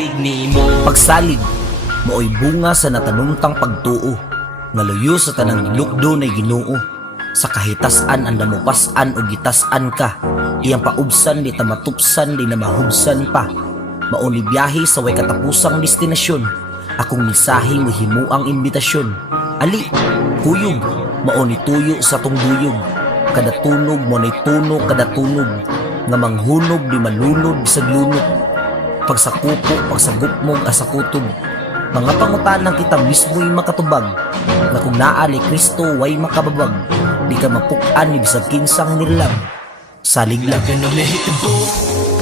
salig nimo. Pagsalig, maoy bunga sa natanumtang pagtuo, nga luyo sa tanang gilukdo na Ginoo. Sa kahitasan ang namupasan o gitasan ka, iyang paubsan di tamatupsan di na mahubsan pa. Mauni biyahe sa way katapusang destinasyon, akong mensahe mo himuang imbitasyon. Ali, kuyog, mauni tuyo sa tong duyog, kada tunog mo na'y tunog kada tunog, nga manghunog di malunod sa glunod. Pagsakupo, pagsagupmog asakutog, mga pangutanang kita mismo'y makatubag, na kung naali Kristo way makababag, di ka mapukan ni bisag kinsang nilang. Salig lang. Ganun lehitbo